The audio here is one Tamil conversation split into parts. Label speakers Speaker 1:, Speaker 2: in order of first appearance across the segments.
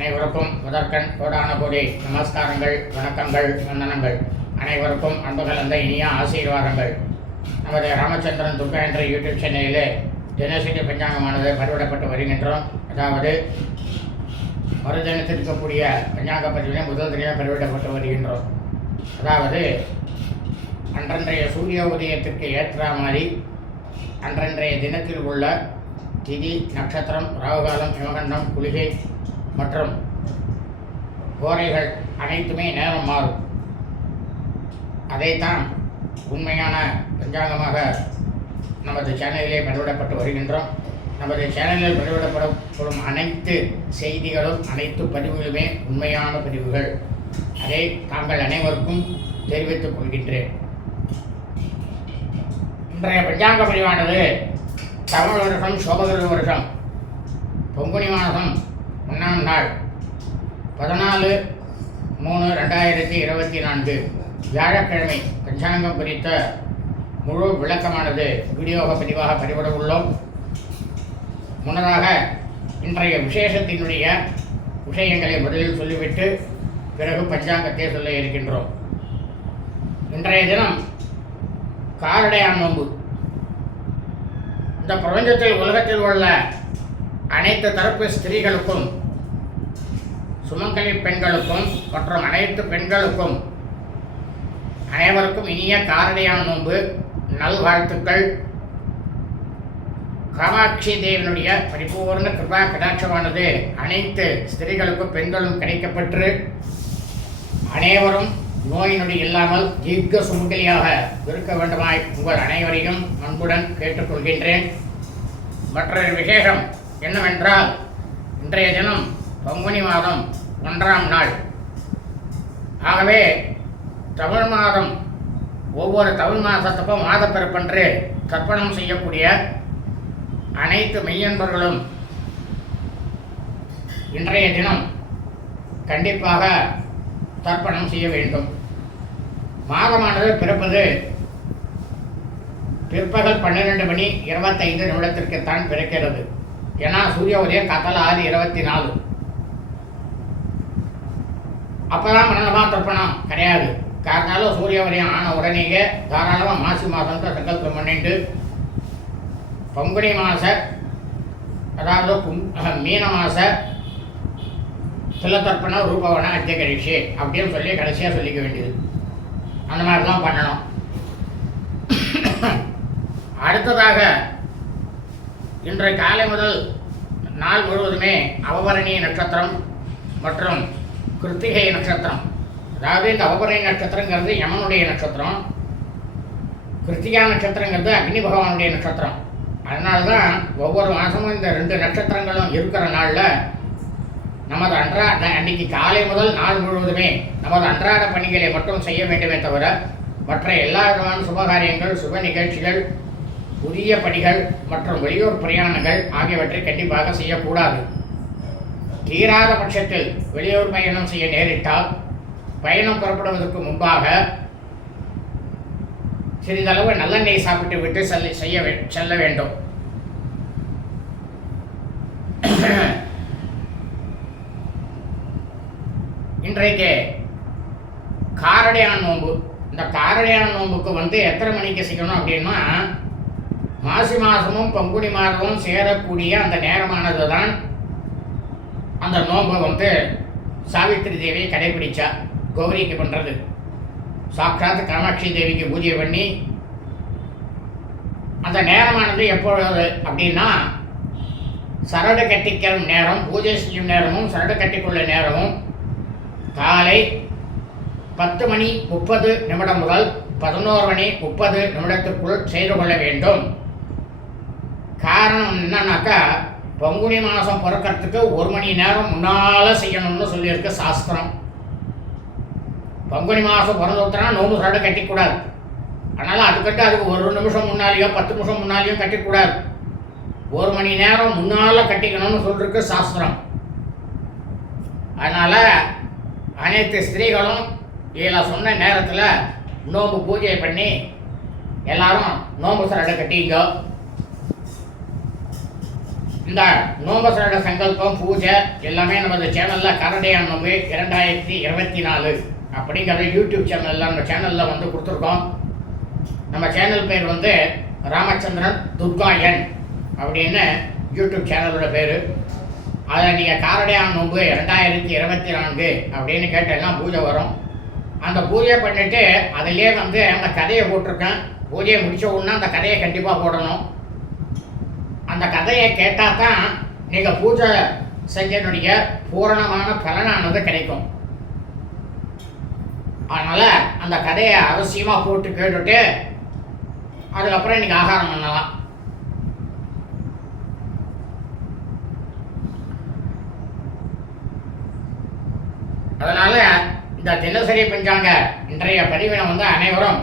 Speaker 1: அனைவருக்கும் முதற்கண் கோடான கோடி நமஸ்காரங்கள் வணக்கங்கள் வந்தனங்கள். அனைவருக்கும் அன்பு கலந்த இனிய ஆசீர்வாதங்கள். நமது ராமச்சந்திரன் துர்கா என்ற யூடியூப் சேனலிலே தினசரி பஞ்சாங்கமானது பதிவிடப்பட்டு வருகின்றோம். அதாவது மறுதினத்தில் இருக்கக்கூடிய பஞ்சாங்க பதிவினை முதல் தினம் பதிவிடப்பட்டு வருகின்றோம். அதாவது அன்றன்றைய சூரிய உதயத்திற்கு ஏற்ற மாதிரி அன்றன்றைய தினத்தில் உள்ள திதி நட்சத்திரம் ராகுகாலம் யமகண்டம் குளிகை மற்றும் கோரைகள் அனைத்துமே நேரம் மாறும். அதைத்தான் உண்மையான பஞ்சாங்கமாக நமது சேனலிலே பதிவிடப்பட்டு வருகின்றோம். நமது சேனலில் பதிவிடப்படப்படும் அனைத்து செய்திகளும் அனைத்து பதிவுகளுமே உண்மையான பதிவுகள். அதை தாங்கள் அனைவருக்கும் தெரிவித்துக் கொள்கின்றேன். இன்றைய பஞ்சாங்க பதிவானது தமிழ் வருஷம் சோபகிருத வருஷம் பொங்குனி மாதம் ஒன்றாம் நாள் பதினாலு மூணு ரெண்டாயிரத்தி இருபத்தி நான்கு வியாழக்கிழமை பஞ்சாங்கம் குறித்த முழு விளக்கமானது வீடியோக பதிவாக பதிவிட உள்ளோம். முன்னதாக இன்றைய விசேஷத்தினுடைய விஷயங்களை முதலில் சொல்லிவிட்டு பிறகு பஞ்சாங்கத்தை சொல்ல இருக்கின்றோம். இன்றைய தினம் காரடையான் நோன்பு. இந்த பிரபஞ்சத்தில் உலகத்தில் உள்ள அனைத்து தரப்பு ஸ்திரீகளுக்கும் சுமங்கலி பெண்களுக்கும் மற்றும் அனைத்து பெண்களுக்கும் அனைவருக்கும் இனிய காரணியான நோன்பு நல்வாழ்த்துக்கள். காமாட்சி தேவனுடைய பரிபூர்ண கிருபா கடாட்சமானது அனைத்து ஸ்திரீகளுக்கும் பெண்களும் கிடைக்கப்பட்டு அனைவரும் நோய் நொடி இல்லாமல் தீர்க்க சுமங்கலியாக இருக்க வேண்டுமாய் உங்கள் அனைவரையும் அன்புடன் கேட்டுக்கொள்கின்றேன். மற்றொரு விசேஷம் என்னவென்றால் இன்றைய தினம் பங்குனி மாதம் ஒன்றாம் நாள். ஆகவே தமிழ் மாதம் ஒவ்வொரு தமிழ் மாதத்துக்கும் மாதப்பிறப்பன்று தர்ப்பணம் செய்யக்கூடிய அனைத்து மெய்யன்பர்களும் இன்றைய தினம் கண்டிப்பாக தர்ப்பணம் செய்ய வேண்டும். மாதமானது பிறப்பது பிற்பகல் பன்னிரெண்டு மணி இருபத்தைந்து நிமிடத்திற்குத்தான் பிறக்கிறது. ஏன்னா சூரிய உதயம் கத்தல ஆறு இருபத்தி நாலு. அப்போதான் மரணமா தர்ப்பணம் கிடையாது. காரணாலும் சூரிய உதயம் ஆன உடனேயே தாராளமாக மாசி மாதம் சங்கல்பம் பண்ணிட்டு பங்குனி மாச அதாவது கும் மீன மாச திலத்தர்ப்பண ரூபவன அத்தியகரிஷி அப்படின்னு சொல்லி கடைசியாக சொல்லிக்க வேண்டியது. அந்த மாதிரி தான் பண்ணணும். அடுத்ததாக இன்றைய காலை முதல் நாள் முழுவதுமே அவபரணி நட்சத்திரம் மற்றும் கிருத்திகை நட்சத்திரம். அதாவது இந்த நட்சத்திரங்கிறது யமனுடைய நட்சத்திரம். கிருத்திகா நட்சத்திரங்கிறது அக்னி பகவானுடைய நட்சத்திரம். அதனால தான் ஒவ்வொரு மாதமும் இந்த ரெண்டு நட்சத்திரங்களும் இருக்கிற நாளில் நமது அன்றாட அன்னைக்கு காலை முதல் நாள் முழுவதுமே நமது அன்றாட பணிகளை மட்டும் செய்ய வேண்டுமே தவிர மற்ற எல்லா விதமான சுபகாரியங்கள் சுப நிகழ்ச்சிகள் புதிய பணிகள் மற்றும் வெளியூர் பிரயாணங்கள் ஆகியவற்றை கண்டிப்பாக செய்யக்கூடாது. தீராத பட்சத்தில் வெளியூர் பயணம் செய்ய நேரிட்டால் பயணம் புறப்படுவதற்கு முன்பாக சிறிதளவு நல்லெண்ணெய் சாப்பிட்டு விட்டு செல்ல செய்ய வே- செல்ல வேண்டும். இன்றைக்கு காரடையான் நோன்பு. இந்த காரடையான் நோன்புக்கு வந்து எத்தனை மணிக்கு செய்யணும் அப்படின்னா மாசி மாதமும் பங்குனி மாதமும் சேரக்கூடிய அந்த நேரமானது தான் அந்த நோன்பை வந்து சாவித்திரி தேவி கடைபிடிச்சா கௌரிக்கு பண்ணுறது சாட்சாத் காமாட்சி தேவிக்கு பூஜை பண்ணி அந்த நேரமானது எப்பொழுது அப்படின்னா சரடு கட்டிக்கும் நேரம் பூஜை செய்யும் நேரமும் சரடு கட்டிக்கொள்ள நேரமும் காலை பத்து மணி முப்பது நிமிடம் முதல் பதினோரு மணி முப்பது நிமிடத்துக்குள் செய்து கொள்ள வேண்டும். காரணம் என்னன்னாக்கா பங்குனி மாதம் பிறக்கறதுக்கு ஒரு மணி நேரம் முன்னால் செய்யணும்னு சொல்லியிருக்கு சாஸ்திரம். பங்குனி மாதம் பிறந்தோத்தனா நோம்பு சாட்டை கட்டிக்கூடாது. அதனால் அதுக்கிட்ட அதுக்கு ஒரு நிமிஷம் முன்னாலேயோ பத்து நிமிஷம் முன்னாலேயோ கட்டிக்கூடாது. ஒரு மணி நேரம் முன்னால் கட்டிக்கணும்னு சொல்லிருக்கு சாஸ்திரம். அதனால் அனைத்து ஸ்திரீகளும் இதில் சொன்ன நேரத்தில் நோம்பு பூஜை பண்ணி எல்லாரும் நோம்பு சரடை கட்டிங்கோ இந்த நோம்பசரோட சங்கல்பம் பூஜை எல்லாமே நமது சேனலில் கரடையான் நோம்பு இரண்டாயிரத்தி இருபத்தி நாலு அப்படிங்கிற யூடியூப் சேனலில் நம்ம சேனலில் வந்து கொடுத்துருக்கோம். நம்ம சேனல் பேர் வந்து ராமச்சந்திரன் துர்கா என் அப்படின்னு யூடியூப் சேனலோட பேர். அதில் நீங்கள் காரடையான் நோம்பு ரெண்டாயிரத்தி இருபத்தி நான்கு அப்படின்னு கேட்டெல்லாம் பூஜை வரும். அந்த பூஜையை பண்ணிவிட்டு அதிலே வந்து அந்த கதையை போட்டிருக்கேன். பூஜையை முடித்த உடனே அந்த கதையை கண்டிப்பாக போடணும். அந்த கதையை கேட்டால் தான் நீங்கள் பூஜை செஞ்சனுடைய பூரணமான பலனானது கிடைக்கும். அதனால் அந்த கதையை அவசியமாக போட்டு கேட்டுட்டு அதுக்கப்புறம் இன்றைக்கி ஆகாரம் பண்ணலாம். அதனால் இந்த தினசரி பஞ்சாங்க இன்றைய பதிவினை வந்து அனைவரும்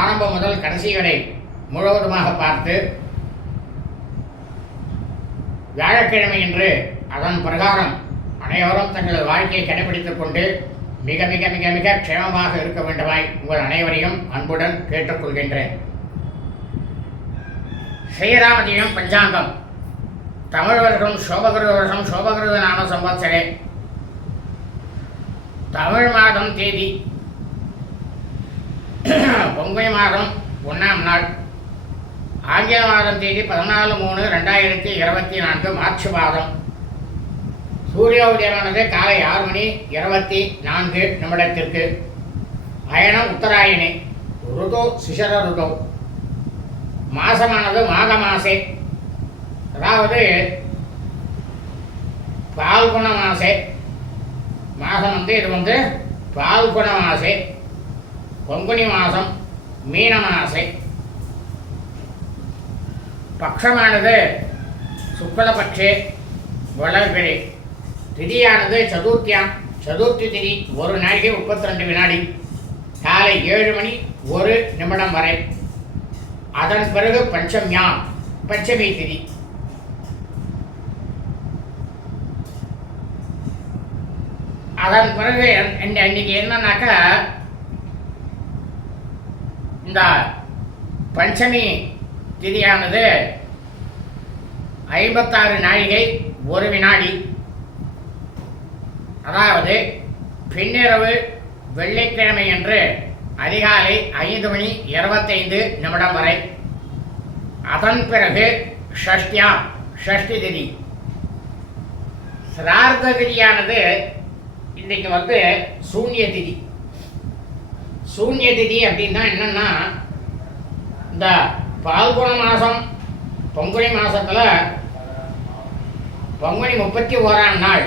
Speaker 1: ஆரம்பம் முதல் கடைசி வரை முழுவதுமாக பார்த்து வியாழக்கிழமை என்று அதன் பிரகாரம் அனைவரும் தங்கள் வாழ்க்கையை கடைபிடித்துக் கொண்டு மிக மிக மிக மிக க்ஷேமமாக இருக்க வேண்டுமாய் உங்கள் அனைவரையும் அன்புடன் கேட்டுக்கொள்கின்றேன். ஸ்ரீராமதியம் பஞ்சாங்கம். தமிழ் வருஷம் சோபகிருத வருஷம் சோபகிருத நாம சம்பத்சரே தமிழ் மாதம் தேதி. பொங்கை மாதம் ஒன்றாம் நாள். ஆங்கில மாதம் தேதி பதினாலு மூணு ரெண்டாயிரத்தி இருபத்தி நான்கு மார்ச் மாதம். சூரிய உதயமானது காலை ஆறு மணி இருபத்தி நான்கு நிமிடத்திற்கு. அயனம் உத்தராயணி ருதோ சிசர ருதோ. மாசமானது மாக மாசே. அதாவது பால்குண மாசே. மாதம் வந்து இது வந்து பால்குண மாசே. கொங்குனி மாதம் மீன மாசே. பக்ஷமானது. சுக்லபக்ஷே வளர்பிழை திதியானது சதுர்த்தியாம். சதுர்த்தி திதி ஒரு நாளைக்கு முப்பத்தி ரெண்டு வினாடி. காலை ஏழு மணி ஒரு நிமிடம் வரை. அதன் பிறகு பஞ்சம்யாம். பஞ்சமி திதி. அதன் பிறகு என்- இன்னைக்கு என்னன்னாக்கா இந்த பஞ்சமி திதியானது ஐம்பத்தாறு நாழிகை ஒரு வினாடி. அதாவது பின்னிரவு வெள்ளிக்கிழமை அன்று அதிகாலை ஐந்து மணி இருபத்தைந்து நிமிடம் வரை. அதன் பிறகு ஷஷ்டியா ஷஷ்டி திதி. சிரார்த்த திதியானது இன்னைக்கு வந்து சூன்ய திதி. சூன்ய திதி அப்படின்னா என்னன்னா இந்த பால்குண மாதம் பொங்குனி மாதத்தில் பொங்குனி முப்பத்தி ஓராம் நாள்.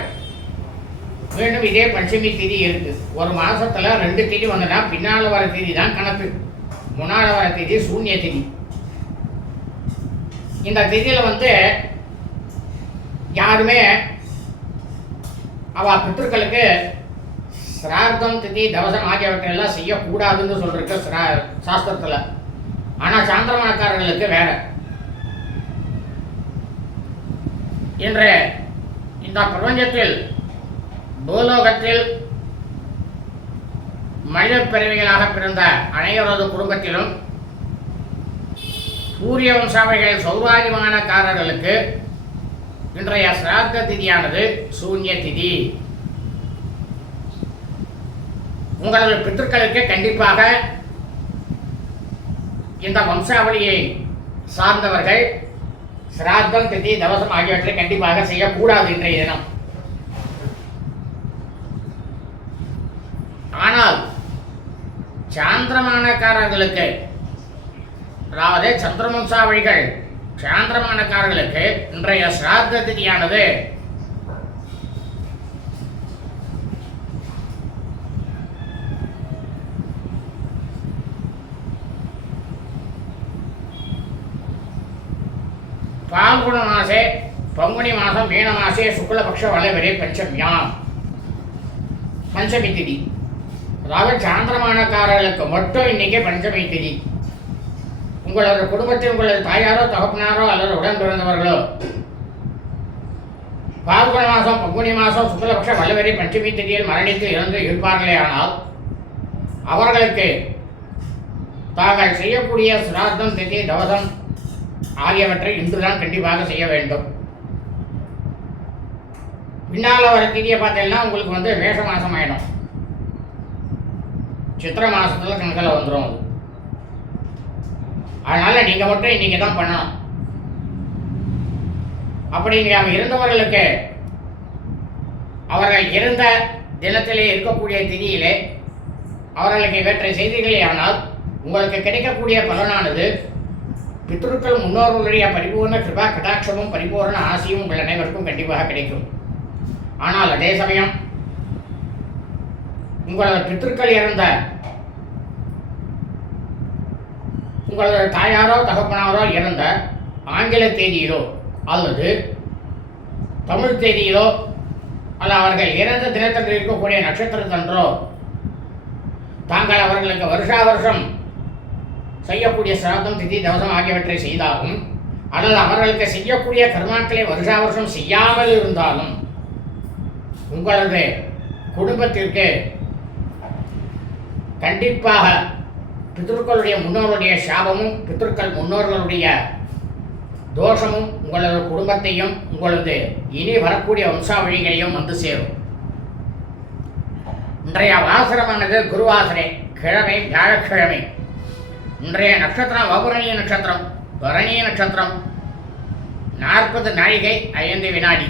Speaker 1: மீண்டும் இதே பஞ்சமி திதி இருக்குது ஒரு மாதத்தில் ரெண்டு திதி வந்துன்னா பின்னால் வர திதி தான் கணக்கு. முன்னால் வர திதி சூன்ய திதி. இந்த திதியில் வந்து யாருமே அவ பித்தர்களுக்கு சிரார்த்தம் திதி தவசம் ஆகியவற்றை எல்லாம் செய்யக்கூடாதுன்னு சொல்லிருக்கு சிரா சாஸ்திரத்தில். ஆனால் சாந்திரமணக்காரர்களுக்கு வேற. இன்று இந்த பிரபஞ்சத்தில் பூலோகத்தில் மனித பிறவிகளாக பிறந்த அனைவரது குடும்பத்திலும் சூரிய வம்சாவைகள் சௌபாகியமானக்காரர்களுக்கு இன்றைய சிராத்த திதியானது சூன்ய திதி. உங்களது பித்தர்களுக்கு கண்டிப்பாக இந்த வம்சாவளியை சார்ந்தவர்கள் சிராத்தம் திதி தவசம் ஆகியவற்றை கண்டிப்பாக செய்யக்கூடாது இன்றைய தினம். ஆனால் சாந்திரமானக்காரர்களுக்கு அதாவது சந்திரவம்சாவளிகள் சாந்திரமானக்காரர்களுக்கு இன்றைய சிராத்த திதியானது பால்குண மாசே பங்குனி மாதம் மீன மாசே சுக்லபக்ஷ வளவரே பஞ்சமியாம். பஞ்சமி திதி அதாவது சாந்திரமானக்காரர்களுக்கு மட்டும் இன்னைக்கு பஞ்சமி திதி உங்களது குடும்பத்தில் உங்களது தாயாரோ தகப்பனாரோ அல்லது உடன் பிறந்தவர்களோ பால்குண மாதம் பங்குனி மாதம் சுக்லபக்ஷ வல்லவரை பஞ்சமி திதியில் மரணித்து இறந்து இருப்பார்களே ஆனால் அவர்களுக்கு தாங்கள் செய்யக்கூடிய சிரார்த்தம் திதி தவசம் ஆகியவற்றை இன்றுதான் கண்டிப்பாக செய்ய வேண்டும். பின்னால் வர திதியை பார்த்தீங்கன்னா உங்களுக்கு வந்து மேஷ மாதம் ஆகிடும் சித்திர மாதத்தில் கணக்கில் வந்துடும் அது. நீங்கள் மட்டும் இன்றைக்கி தான் பண்ணணும். அப்படி நீங்க இருந்தவர்களுக்கு அவர்கள் இருந்த தினத்திலே இருக்கக்கூடிய திதியிலே அவர்களுக்கு இவற்றை செய்தீர்களே ஆனால் உங்களுக்கு கிடைக்கக்கூடிய பலனானது பித்ருக்கள் முன்னோர்களுடைய பரிபூர்ண கிருபா கடாட்சமும் பரிபூர்ண ஆசையும் உங்கள் அனைவருக்கும் கண்டிப்பாக கிடைக்கும். ஆனால் அதே சமயம் உங்களது பித்திருக்கள் இறந்த உங்களது தாயாரோ தகப்பனாரோ இறந்த ஆங்கில தேதியிலோ அல்லது தமிழ் தேதியிலோ அல்ல அவர்கள் இறந்த தினத்தில் இருக்கக்கூடிய நட்சத்திரத்தன்றோ தாங்கள் அவர்களுக்கு வருஷா வருஷம் செய்யக்கூடிய சிராதம் திதி தவசம் ஆகியவற்றை செய்தாலும் அல்லது அவர்களுக்கு செய்யக்கூடிய கர்மாக்களை வருஷா வருஷம் செய்யாமல் இருந்தாலும் உங்களது குடும்பத்திற்கு கண்டிப்பாக பித்தர்களுடைய முன்னோருடைய சாபமும் பித்ருக்கள் முன்னோர்களுடைய தோஷமும் உங்களது குடும்பத்தையும் உங்களது இனி வரக்கூடிய வம்சாவழிகளையும் வந்து சேரும். இன்றைய வாசனமானது குருவாசனை கிழமை வியாழக்கிழமை. இன்றைய நட்சத்திரம் வபுரணிய நட்சத்திரம் பரணிய நட்சத்திரம். நாற்பது நாழிகை ஐந்து வினாடி.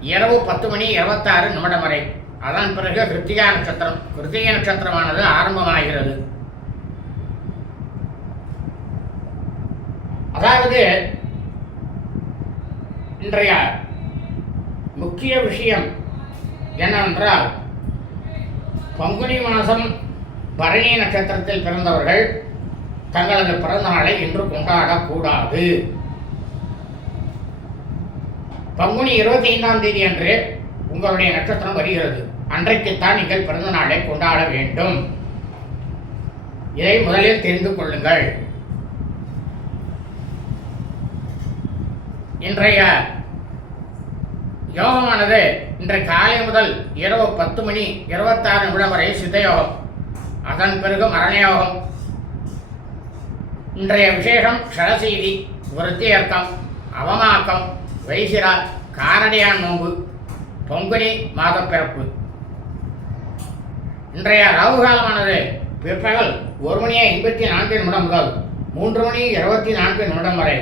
Speaker 1: இரவு பத்து மணி இருபத்தாறு நிமிடம் வரை. அதன் பிறகு கிருத்திகா நட்சத்திரம். கிருத்திகை நட்சத்திரமானது ஆரம்பமாகிறது. அதாவது இன்றைய முக்கிய விஷயம் என்னவென்றால் பங்குனி மாதம் பரணி நட்சத்திரத்தில் பிறந்தவர்கள் தங்களது பிறந்த நாளை இன்று கொண்டாடக்கூடாது. பங்குனி இருபத்தி ஐந்தாம் தேதி அன்று உங்களுடைய நட்சத்திரம் வருகிறது. அன்றைக்குத்தான் நீங்கள் பிறந்த நாளை கொண்டாட வேண்டும். இதை முதலில் தெரிந்து கொள்ளுங்கள். இன்றைய யோகமானது இன்றைய காலை முதல் இரவு பத்து மணி இருபத்தாறு நிமிடம் வரை சித்தயோகம். அதன் பிறகு மரணயோகம். இன்றைய விசேஷம் ஷடசெய்தி விருத்தியர்க்கம் அவமாக்கம் வைசிரா காரடியான் நோன்பு பொங்குனி மாதப்பிறப்பு. இன்றைய ராகுகாலமானது பிற்பகல் ஒரு மணி ஐம்பத்தி நான்கு நிமிடம் முதல் மூன்று மணி இருபத்தி நான்கு நிமிடம் வரை.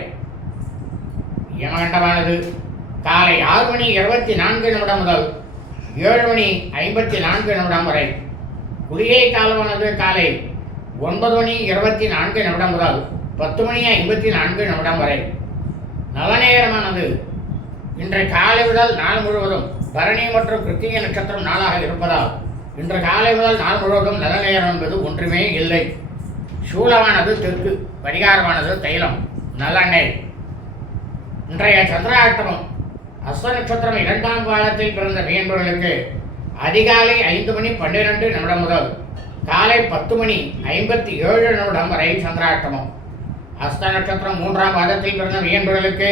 Speaker 1: யமகண்டமானது காலை ஆறு மணி இருபத்தி நான்கு நிமிடம் முதல் ஏழு மணி ஐம்பத்தி நான்கு நிமிடம் வரை. குளிகை காலமானது காலை ஒன்பது மணி இருபத்தி நான்கு நிமிடம் முதல் பத்து மணி ஐம்பத்தி நான்கு நிமிடம் வரை. நவநேரமானது இன்றைய காலை முதல் நாள் முழுவதும் பரணி மற்றும் கிருத்திகை நட்சத்திரம் நாளாக இருப்பதால் இன்று காலை முதல் நாள் முழுவதும் நல்ல நேரம் என்பது ஒன்றுமே இல்லை. சூலமானது தெற்கு பரிகாரமானது தைலம் நல்லெண்ணெய் இன்றைய சந்திராஷ்டமம் அஸ்த நட்சத்திரம் இரண்டாம் காலத்தில் பிறந்த மீன்பர்களுக்கு அதிகாலை ஐந்து மணி பன்னிரெண்டு நிமிடம் முதல் காலை பத்து மணி ஐம்பத்தி ஏழு நிமிடம் வரை சந்திராஷ்டமம். அஸ்த நட்சத்திரம் மூன்றாம் பாதத்தில் பிறந்த மீன்பர்களுக்கு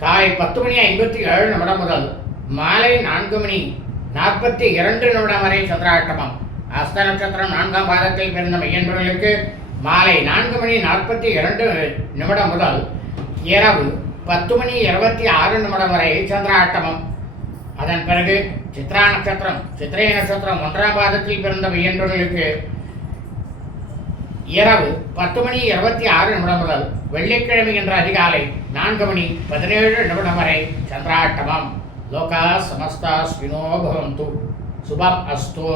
Speaker 1: காலை பத்து மணி ஐம்பத்தி ஏழு நிமிடம் முதல் மாலை நான்கு மணி நாற்பத்தி இரண்டு நிமிடம் வரை சந்திராட்டமம் அஸ்த நட்சத்திரம் நான்காம் பாதத்தில் பிறந்த மையன்பர்களுக்கு மாலை நான்கு மணி நாற்பத்தி இரண்டு நிமிடம் முதல் இரவு பத்து மணி இருபத்தி ஆறு நிமிடம் வரை சந்திராட்டமம் அதன் பிறகு சித்ரா நட்சத்திரம் சித்திரை நட்சத்திரம் ஒன்றாம் பாதத்தில் பிறந்த மையன்பர்களுக்கு இரவு பத்து மணி இருபத்தி ஆறு நிமிடம் முதல் வெள்ளிக்கிழமை என்ற அதிகாலை நான்கு மணி பதினேழு நிமிடம் வரை சந்திராட்டமம் லோகா சமஸ்தா ஸ்வினோ பவந்து சுபம் அஸ்தோ